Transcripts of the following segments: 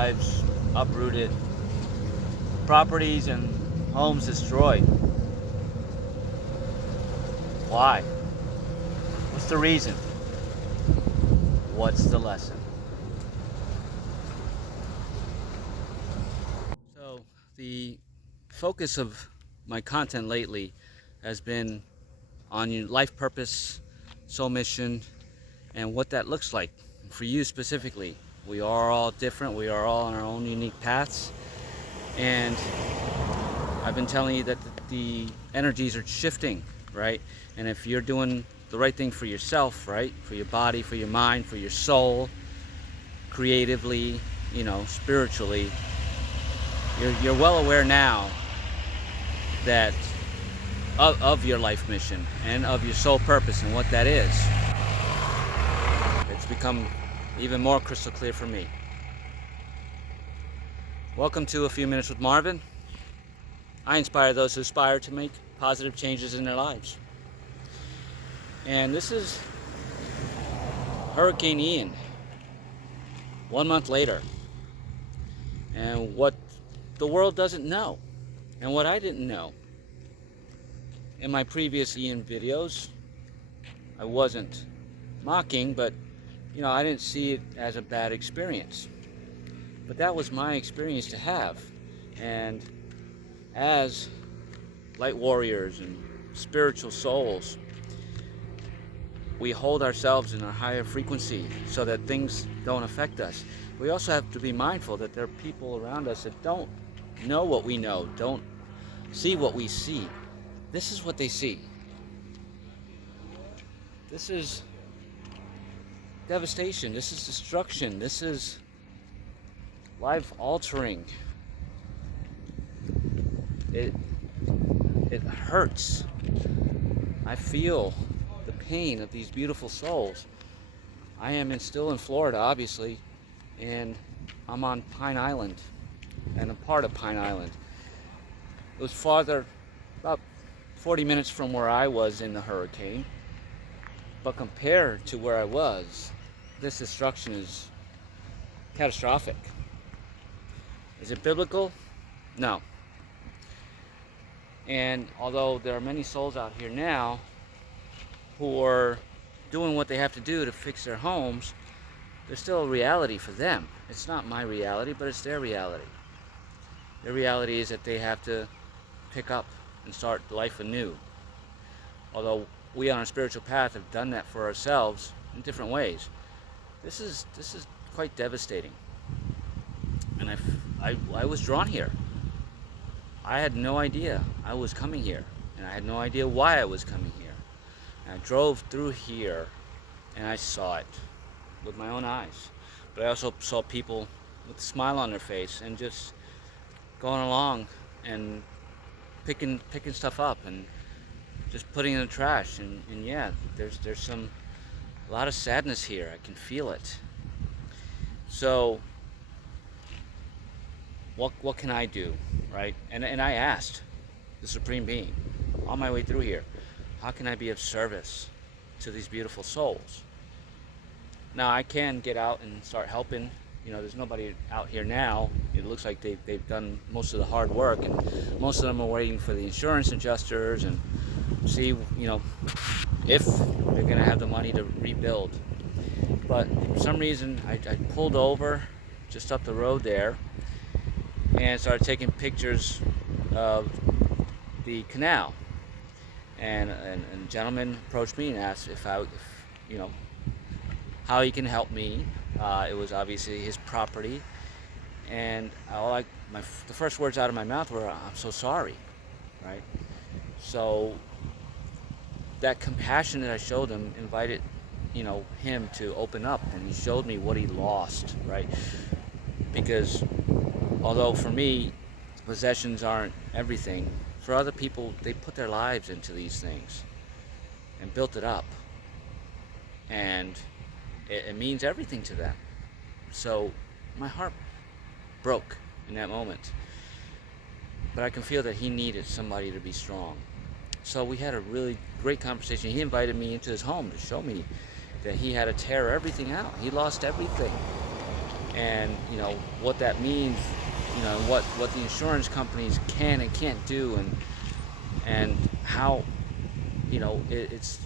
lives uprooted, properties and homes destroyed. Why? What's the reason? What's the lesson? So the focus of my content lately has been on your life purpose, soul mission, and what that looks like for you specifically. We are all different. We are all on our own unique paths. And I've been telling you that the energies are shifting, right? And if you're doing the right thing for yourself, right? For your body, for your mind, for your soul, creatively, spiritually, you're well aware now that of your life mission and of your soul purpose and what that is. It's become even more crystal clear for me. Welcome to A Few Minutes with Marvin. I inspire those who aspire to make positive changes in their lives. And this is Hurricane Ian, 1 month later. And what the world doesn't know, and what I didn't know. In my previous Ian videos, I wasn't mocking, but I didn't see it as a bad experience. But that was my experience to have. And as light warriors and spiritual souls, we hold ourselves in a higher frequency so that things don't affect us. We also have to be mindful that there are people around us that don't know what we know, don't see what we see. This is what they see. This is devastation. This is destruction. This is life altering. It hurts. I feel the pain of these beautiful souls. I am still in Florida, obviously, and I'm on Pine Island, and a part of Pine Island. It was farther, about 40 minutes from where I was in the hurricane, but compared to where I was, this destruction is catastrophic. Is it biblical? No. And although there are many souls out here now who are doing what they have to do to fix their homes, there's still a reality for them. It's not my reality, but it's their reality. Their reality is that they have to pick up and start life anew. Although we on our spiritual path have done that for ourselves in different ways. This is quite devastating. And I was drawn here. I had no idea I was coming here, and I had no idea why I was coming here. And I drove through here, and I saw it with my own eyes. But I also saw people with a smile on their face and just going along and picking stuff up and just putting it in the trash. And yeah, there's a lot of sadness here. I can feel it. So what can I do, right? And I asked the Supreme Being on my way through here, how can I be of service to these beautiful souls? Now I can get out and start helping. There's nobody out here now. It looks like they've done most of the hard work, and most of them are waiting for the insurance adjusters and see, if they're gonna have the money to rebuild. But for some reason, I pulled over just up the road there and started taking pictures of the canal. And a gentleman approached me and asked if how he can help me. It was obviously his property, and the first words out of my mouth were, "I'm so sorry," right? So that compassion that I showed him invited, him to open up, and he showed me what he lost, right? Because although for me, possessions aren't everything, for other people, they put their lives into these things and built it up. And it means everything to them. So my heart broke in that moment. But I can feel that he needed somebody to be strong. So we had a really great conversation. He invited me into his home to show me that he had to tear everything out. He lost everything. and what that means, what the insurance companies can and can't do, and how it's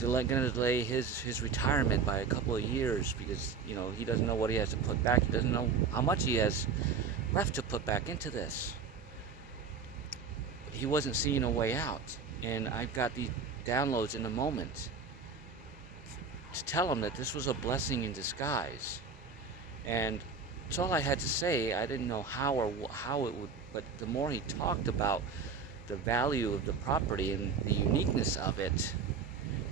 going to delay his retirement by a couple of years, because he doesn't know what he has to put back. He doesn't know how much he has left to put back into this. He wasn't seeing a way out, and I got these downloads in the moment to tell him that this was a blessing in disguise. And that's all I had to say. I didn't know how it would, but the more he talked about the value of the property and the uniqueness of it,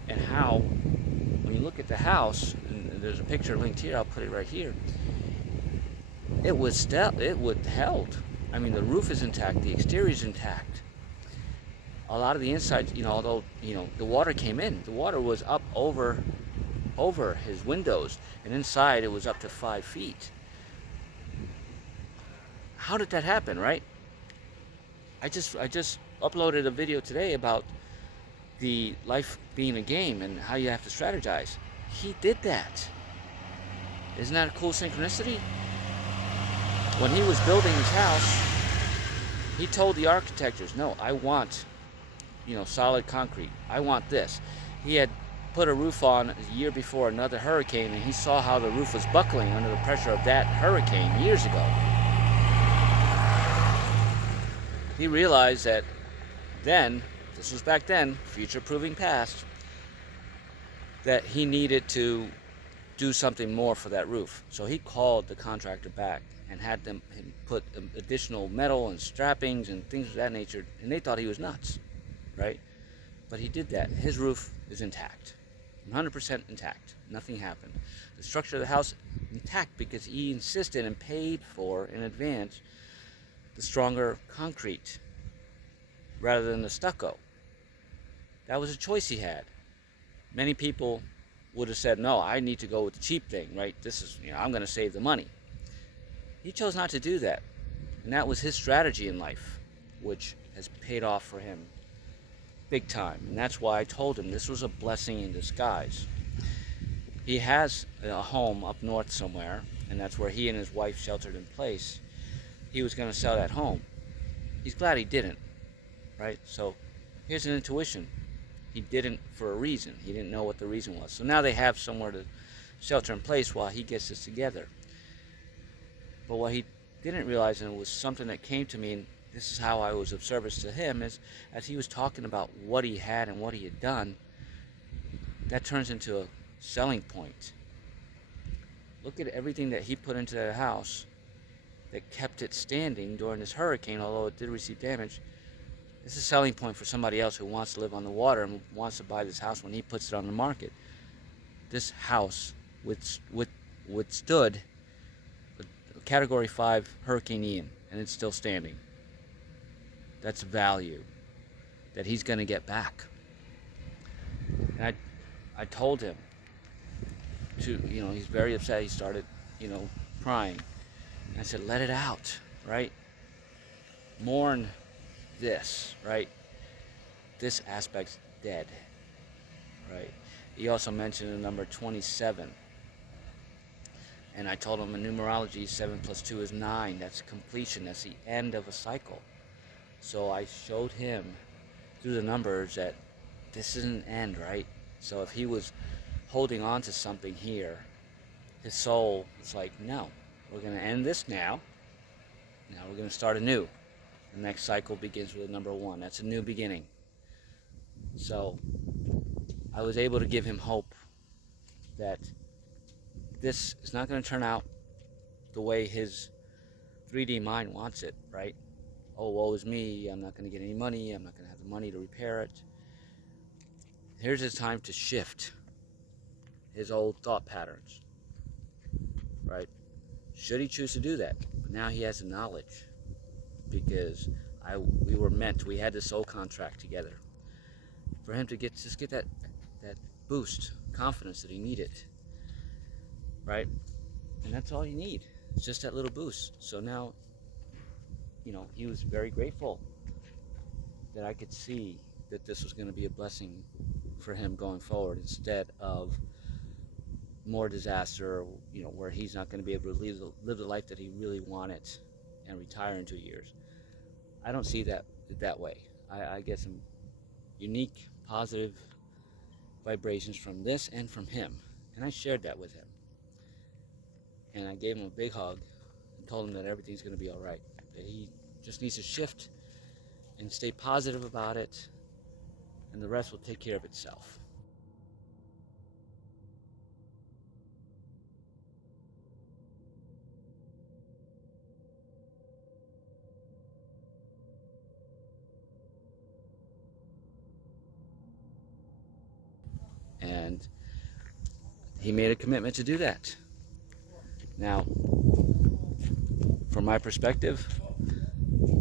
and how when you look at the house, and there's a picture linked here, I'll put it right here, it would held. I mean, the roof is intact, the exterior is intact. A lot of the inside, although the water came in, the water was up over his windows, and inside it was up to 5 feet. How did that happen, right? I just uploaded a video today about the life being a game and how you have to strategize. He did that. Isn't that a cool synchronicity? When he was building his house, he told the architects, no, I want solid concrete. I want this. He had put a roof on a year before another hurricane, and he saw how the roof was buckling under the pressure of that hurricane years ago. He realized that then, this was back then, future proving past, that he needed to do something more for that roof. So he called the contractor back and had them put additional metal and strappings and things of that nature, and they thought he was nuts, right? But he did that. His roof is intact, 100% intact. Nothing happened. The structure of the house intact because he insisted and paid for in advance the stronger concrete rather than the stucco. That was a choice he had. Many people would have said, no, I need to go with the cheap thing, right? This is, I'm going to save the money. He chose not to do that. And that was his strategy in life, which has paid off for him big time. And that's why I told him this was a blessing in disguise. He has a home up north somewhere, and that's where he and his wife sheltered in place. He was going to sell that home. He's glad he didn't, right? So here's an intuition. He didn't for a reason. He didn't know what the reason was. So now they have somewhere to shelter in place while he gets this together. But what he didn't realize, and it was something that came to me, and this is how I was of service to him, is as he was talking about what he had and what he had done, that turns into a selling point. Look at everything that he put into that house that kept it standing during this hurricane, although it did receive damage. This is a selling point for somebody else who wants to live on the water and wants to buy this house when he puts it on the market. This house withstood a Category 5 Hurricane Ian, and it's still standing. That's value that he's going to get back. And I told him to, he's very upset. He started, crying. And I said, let it out, right? Mourn this, right? This aspect's dead, right? He also mentioned the number 27. And I told him in numerology, 7 plus 2 is 9. That's completion. That's the end of a cycle. So I showed him through the numbers that this is an end, right? So if he was holding on to something here, his soul was like, no, we're going to end this now. Now we're going to start anew. The next cycle begins with a number 1. That's a new beginning. So I was able to give him hope that this is not going to turn out the way his 3D mind wants it, right? Oh, woe is me, I'm not going to get any money, I'm not going to have the money to repair it. Here's his time to shift his old thought patterns, right? Should he choose to do that? But now he has the knowledge, because we had this soul contract together for him to get that boost, confidence that he needed, right? And that's all you need. It's just that little boost. So now, he was very grateful that I could see that this was going to be a blessing for him going forward, instead of more disaster, where he's not going to be able to live the life that he really wanted and retire in 2 years. I don't see that way. I get some unique, positive vibrations from this and from him, and I shared that with him. And I gave him a big hug and told him that everything's going to be all right, that he just needs to shift and stay positive about it, and the rest will take care of itself. And he made a commitment to do that. Now, from my perspective,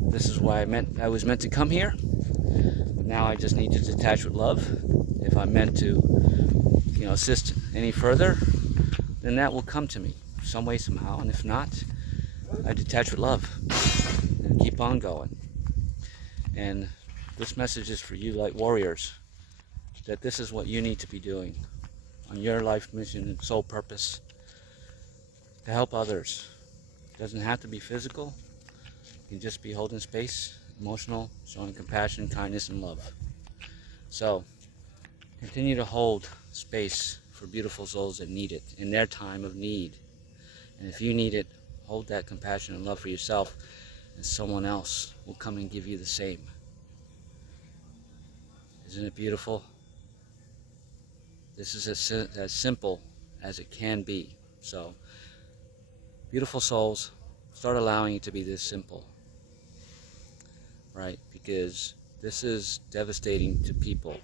this is why I was meant to come here. But now I just need to detach with love. If I'm meant to, assist any further, then that will come to me some way, somehow. And if not, I detach with love and keep on going. And this message is for you, light warriors, that this is what you need to be doing on your life mission and soul purpose, to help others. It doesn't have to be physical. It can just be holding space, emotional, showing compassion, kindness, and love. So continue to hold space for beautiful souls that need it in their time of need. And if you need it, hold that compassion and love for yourself, and someone else will come and give you the same. Isn't it beautiful? This is as simple as it can be. So, beautiful souls, start allowing it to be this simple, right? Because this is devastating to people.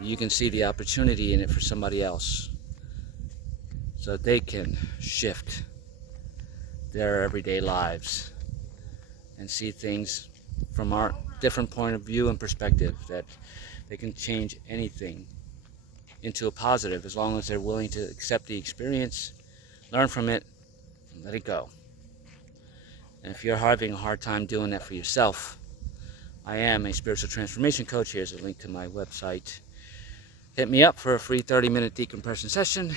You can see the opportunity in it for somebody else, so that they can shift their everyday lives and see things from our different point of view and perspective, that they can change anything into a positive as long as they're willing to accept the experience, learn from it, and let it go. And if you're having a hard time doing that for yourself, I am a spiritual transformation coach. Here's a link to my website. Hit me up for a free 30-minute decompression session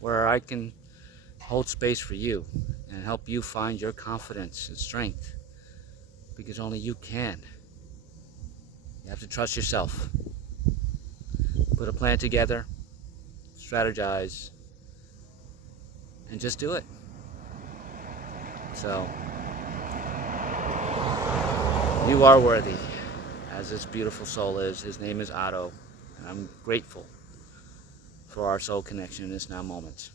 where I can hold space for you and help you find your confidence and strength, because only you can. You have to trust yourself. Put a plan together, strategize, and just do it. So, you are worthy, as this beautiful soul is. His name is Otto, and I'm grateful for our soul connection in this now moment.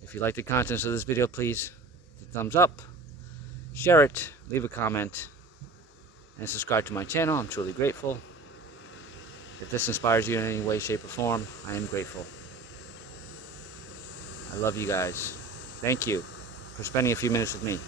If you like the contents of this video, please hit the thumbs up, share it, leave a comment, and subscribe to my channel. I'm truly grateful. If this inspires you in any way, shape, or form, I am grateful. I love you guys. Thank you for spending a few minutes with me.